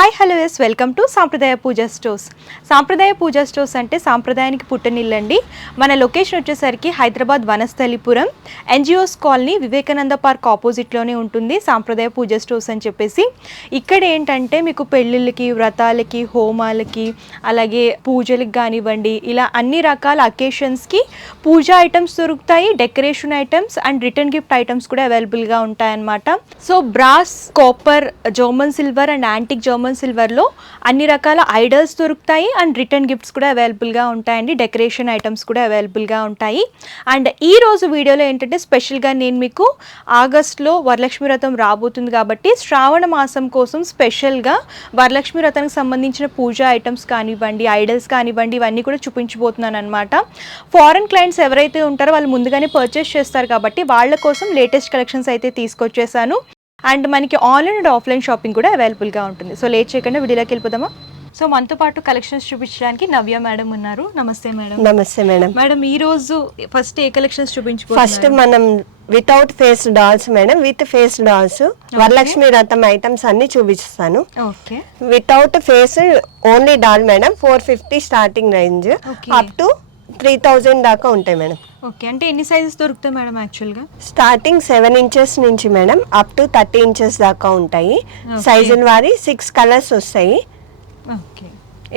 Hi hello yes welcome to Sampradaya Puja stores. సాంప్రదాయ Puja stores అంటే సాంప్రదాయానికి పుట్టనిల్లండి. మన లొకేషన్ వచ్చేసరికి Hyderabad Vanasthalipuram NGOs colony Vivekananda park ఆపోజిట్లోనే ఉంటుంది సాంప్రదాయ పూజా స్టోర్స్ అని చెప్పేసి. ఇక్కడ ఏంటంటే మీకు పెళ్ళిళ్ళకి, వ్రతాలకి, హోమాలకి, అలాగే పూజలకు కానివ్వండి, ఇలా అన్ని రకాల అకేషన్స్కి పూజా ఐటమ్స్ దొరుకుతాయి, decoration items and return gift items కూడా అవైలబుల్గా ఉంటాయన్నమాట. So brass, copper, German silver and antique German సిల్వర్లో అన్ని రకాల ఐడల్స్ దొరుకుతాయి అండ్ రిటర్న్ గిఫ్ట్స్ కూడా అవైలబుల్గా ఉంటాయండి. డెకరేషన్ ఐటమ్స్ కూడా అవైలబుల్గా ఉంటాయి. అండ్ ఈ రోజు వీడియోలో ఏంటంటే స్పెషల్గా నేను మీకు ఆగస్ట్లో వరలక్ష్మి వ్రతం రాబోతుంది కాబట్టి శ్రావణ మాసం కోసం స్పెషల్గా వరలక్ష్మి వ్రతానికి సంబంధించిన పూజా ఐటమ్స్ కానివ్వండి, ఐడల్స్ కానివ్వండి, ఇవన్నీ కూడా చూపించబోతున్నాను అనమాట. ఫారెన్ క్లయింట్స్ ఎవరైతే ఉంటారో వాళ్ళు ముందుగానే పర్చేస్ చేస్తారు కాబట్టి వాళ్ళ కోసం లేటెస్ట్ కలెక్షన్స్ అయితే తీసుకొచ్చేసాను. అండ్ మనకి ఆన్లైన్ అండ్ ఆఫ్లైన్ షాపింగ్ కూడా అవైలబుల్గా ఉంటుంది. సో లేట్ చేయకుండా వీడియోలోకి వెళ్ళిపోదామా? సో మనతో పాటు కలెక్షన్స్ చూపించడానికి నవ్య మేడం ఉన్నారు. నమస్తే మేడం. నమస్తే మేడం. మేడం ఈ రోజు ఫస్ట్ ఏ కలెక్షన్స్ ఫస్ట్ మనం without face dolls madam, with face dolls Varalakshmi Vratam items అన్ని చూపిస్తాను. Okay. Without face only doll madam 450 starting range up to 3000 దాకా ఉంటాయి మేడం. ఓకే. అంటే ఎన్ని సైజెస్ దొరుకుతాయి మేడం యాక్చువల్గా? స్టార్టింగ్ 7 ఇంచెస్ నుంచి మేడం అప్ టు 30 ఇంచెస్ దాకా ఉంటాయి. సైజుల వారి 6 కలర్స్ వస్తాయి. ఓకే.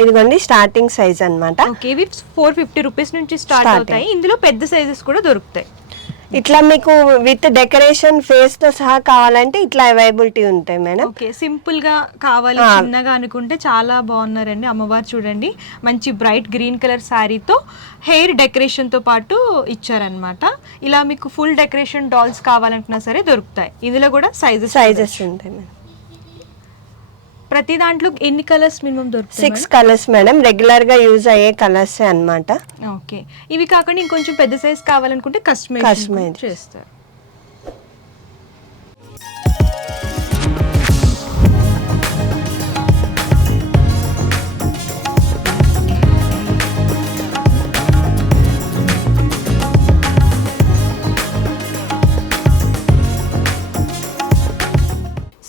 ఇదిగోండి స్టార్టింగ్ సైజ్ అన్నమాట. ఓకే. ఇవి 450 రూపీస్ నుంచి స్టార్ట్ అవుతాయి. ఇందులో పెద్ద సైజెస్ కూడా దొరుకుతాయి. ఇట్లా మీకు విత్ డెకరేషన్ ఫేస్ తో సహా కావాలంటే ఇట్లా అవైలబిలిటీ ఉంటాయి మేడం. ఓకే. సింపుల్ గా కావాలి చిన్నగా అనుకుంటే చాలా బాగున్నారండి. అమ్మవారు చూడండి మంచి బ్రైట్ గ్రీన్ కలర్ శారీతో హెయిర్ డెకరేషన్ తో పాటు ఇచ్చారనమాట. ఇలా మీకు ఫుల్ డెకరేషన్ డాల్స్ కావాలంటున్నా సరే దొరుకుతాయి. ఇందులో కూడా సైజెస్ ఉంటాయి మేడం. ప్రతి దాంట్లో ఎన్ని కలర్స్ మినిమం దొరుకుతాయి? 6 కలర్స్ మేడం, రెగ్యులర్ గా యూజ్ అయ్యే కలర్స్ అన్నమాట. ఓకే. ఇవి కాకుండా ఇంకొంచెం పెద్ద సైజ్ కావాలనుకుంటే కస్టమైజ్ చేస్తారు.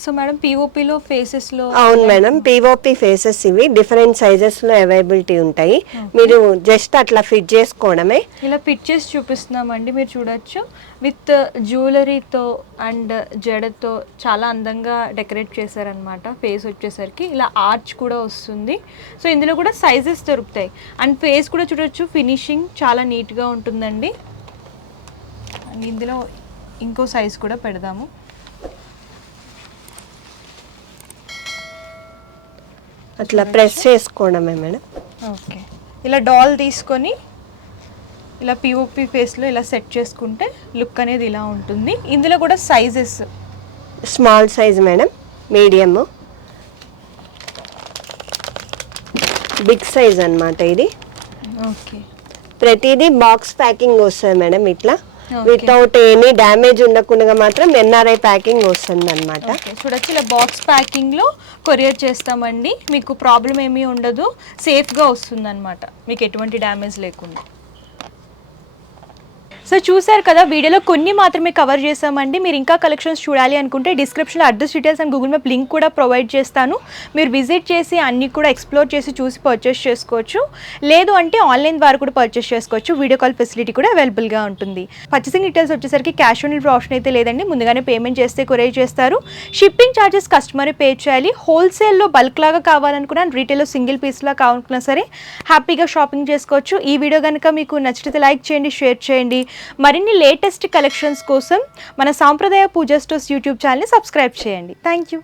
సో మేడం పిఓపిలో ఫేసెస్లో అవును మేడం, పిఓపి ఫేసెస్ ఇవి డిఫరెంట్ సైజెస్లో అవైలబిలిటీ ఉంటాయి. మీరు జస్ట్ అట్లా ఫిట్ చేసుకోవడమే. ఇలా ఫిట్ చేసి చూపిస్తున్నామండి, మీరు చూడొచ్చు. విత్ జ్యువెలరీతో అండ్ జడతో చాలా అందంగా డెకరేట్ చేశారనమాట. ఫేస్ వచ్చేసరికి ఇలా ఆర్చ్ కూడా వస్తుంది. సో ఇందులో కూడా సైజెస్ దొరుకుతాయి అండ్ ఫేస్ కూడా చూడొచ్చు, ఫినిషింగ్ చాలా నీట్గా ఉంటుందండి. అండ్ ఇందులో ఇంకో సైజ్ కూడా పెడదాము. అట్లా ప్రెస్ చేసుకోవడమే మేడం. ఓకే. ఇలా డాల్ తీసుకొని ఇలా పిఓపి ఫేస్లో ఇలా సెట్ చేసుకుంటే లుక్ అనేది ఇలా ఉంటుంది. ఇందులో కూడా sizes small size madam, medium, big size అన్నమాట ఇది. ఓకే. ప్రతిదీ బాక్స్ ప్యాకింగ్ వస్తుంది మేడం. ఇట్లా వితౌట్ ఎనీ డ్యామేజ్ ఉండకుండా మాత్రం ఎన్ఆర్ఐ ప్యాకింగ్ వస్తుంది అనమాట. చూడొచ్చు ఇలా బాక్స్ ప్యాకింగ్లో కొరియర్ చేస్తామండి. మీకు ప్రాబ్లం ఏమీ ఉండదు, సేఫ్గా వస్తుంది అనమాట, మీకు ఎటువంటి డ్యామేజ్ లేకుండా. సో చూసారు కదా, వీడియోలో కొన్ని మాత్రమే కవర్ చేసామండి. మీరు ఇంకా కలెక్షన్స్ చూడాలి అనుకుంటే డిస్క్రిప్షన్లో address details and Google map link కూడా ప్రొవైడ్ చేస్తాను. మీరు విజిట్ చేసి అన్నీ కూడా ఎక్స్ప్లోర్ చేసి చూసి పర్చేస్ చేసుకోవచ్చు. లేదు అంటే ఆన్లైన్ ద్వారా కూడా పర్చేస్ చేసుకోవచ్చు. వీడియో కాల్ ఫెసిలిటీ కూడా అవైలబుల్గా ఉంటుంది. పర్చేసింగ్ డీటెయిల్స్ వచ్చేసరికి క్యాష్ ఆన్ డెలివరీ ఆప్షన్ అయితే లేదండి. ముందుగానే పేమెంట్ చేస్తే కొరియర్ చేస్తారు. షిప్పింగ్ ఛార్జెస్ కస్టమరే పే చేయాలి. హోల్సేల్లో బల్క్ లాగా కావాలనుకున్నా, రీటైల్లో సింగిల్ పీస్లా కావాలనుకున్నా సరే హ్యాపీగా షాపింగ్ చేసుకోవచ్చు. ఈ వీడియో కనుక మీకు నచ్చితే లైక్ చేయండి, షేర్ చేయండి. మరిన్ని లేటెస్ట్ కలెక్షన్స్ కోసం మన సాంప్రదాయ పూజా స్టోర్స్ యూట్యూబ్ ఛానల్ని సబ్స్క్రైబ్ చేయండి. Thank you.